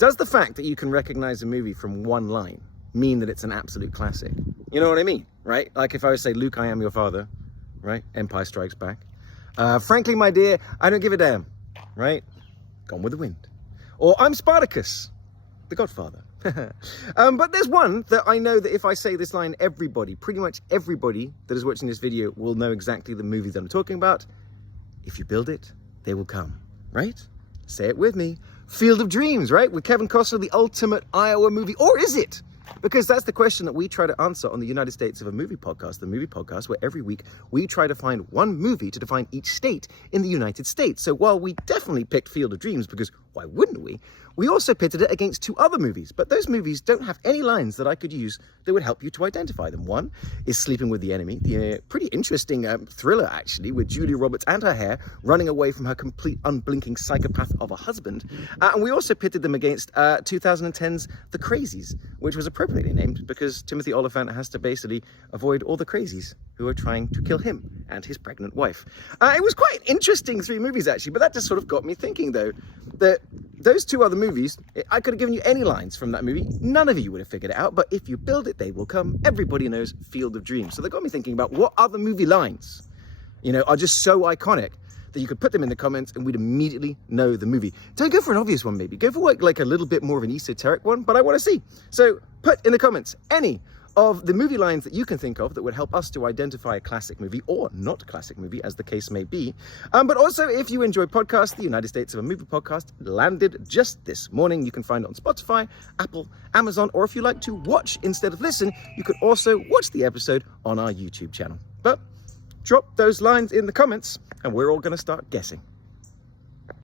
Does the fact that you can recognize a movie from one line mean that it's an absolute classic? You know what I mean, right? Like if I would say, Luke, I am your father, right? Empire Strikes Back. Frankly, my dear, I don't give a damn, right? Gone with the Wind. Or I'm Spartacus, The Godfather. But there's one that I know that if I say this line, everybody, pretty much everybody that is watching this video will know exactly the movie that I'm talking about. If you build it, they will come, right? Say it with me. Field of Dreams, right? With Kevin Costner, the ultimate Iowa movie. Or is it? Because that's the question that we try to answer on the United States of a Movie podcast, the movie podcast, where every week we try to find one movie to define each state in the United States. So while we definitely picked Field of Dreams, because why wouldn't we? We also pitted it against two other movies, but those movies don't have any lines that I could use that would help you to identify them. One is Sleeping with the Enemy, the pretty interesting thriller, actually, with Julia Roberts and her hair running away from her complete unblinking psychopath of a husband. And we also pitted them against 2010's The Crazies, which was appropriately named because Timothy Olyphant has to basically avoid all the crazies who are trying to kill him and his pregnant wife. It was quite interesting three movies, actually, but that just sort of got me thinking, though, that those two other movies, I could have given you any lines from that movie. None of you would have figured it out, but if you build it, they will come. Everybody knows Field of Dreams. So that got me thinking about what other movie lines, are just so iconic that you could put them in the comments and we'd immediately know the movie. Don't go for an obvious one, maybe. Go for like a little bit more of an esoteric one, but I want to see. So put in the comments any of the movie lines that you can think of that would help us to identify a classic movie or not classic movie, as the case may be. But also, if you enjoy podcasts, the United States of a Movie podcast landed just this morning. You can find it on Spotify, Apple, Amazon, or if you like to watch instead of listen, you could also watch the episode on our YouTube channel. But drop those lines in the comments and we're all going to start guessing.